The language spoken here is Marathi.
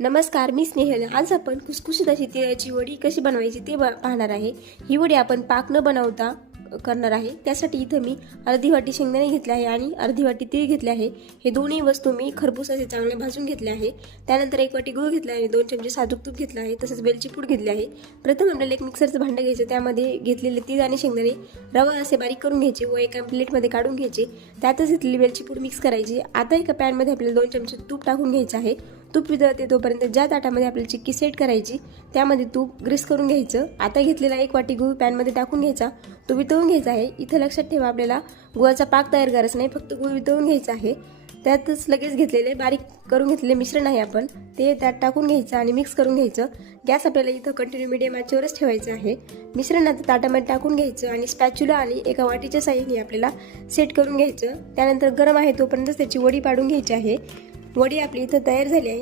नमस्कार, मी स्नेहल. आज आपण खुसखुशीत अशी तिळाची वडी कशी बनवायची ते पाहणार आहे. ही वडी आपण पाक न बनवता करणार आहे. त्यासाठी इथं मी अर्धी वाटी शेंगदाणे घेतले आहे आणि अर्धी वाटी तीळ घेतले आहे. हे दोन्ही वस्तू मी खरपूस असे चांगले भाजून घेतले आहे. त्यानंतर 1 वाटी गूळ घेतला आहे, 2 चमचे साजूक तूप घेतला आहे, तसेच वेलची पूड घेतली आहे. प्रथम आपल्याला एक मिक्सरचं भांडं घ्यायचं, त्यामध्ये घेतलेले तीळ आणि शेंगदाणे रवा असे बारीक करून घ्यायचे व एका प्लेटमध्ये काढून घ्यायचे. त्यातच घेतलेली वेलची पूड मिक्स करायची. आता एका पॅनमध्ये आपल्याला 2 चमचे तूप टाकून घ्यायचं आहे. तूप वितळते तोपर्यंत ज्या ताटामध्ये आपल्याला चिक्की सेट करायची त्यामध्ये तूप ग्रीस करून घ्यायचं. आता घेतलेला 1 वाटी गूळ पॅनमध्ये टाकून घ्यायचा, तो वितळून घ्यायचा आहे. इथं लक्षात ठेवा, आपल्याला गुळाचा पाक तयार करायचा नाही, फक्त गूळ वितळून घ्यायचा आहे. त्यातच लगेच घेतलेले बारीक करून घेतलेले मिश्रण आहे आपण ते त्यात टाकून घ्यायचं आणि मिक्स करून घ्यायचं. गॅस आपल्याला इथं कंटिन्यू मिडियम आचेवरच ठेवायचं आहे. मिश्रण आता ताटामध्ये टाकून घ्यायचं आणि स्पॅच्युला आणि एका वाटीच्या साहाय्याने आपल्याला सेट करून घ्यायचं. त्यानंतर गरम आहे तोपर्यंत त्याची वडी पाडून घ्यायची आहे. वडी आपली इथं तयार झाली आहे.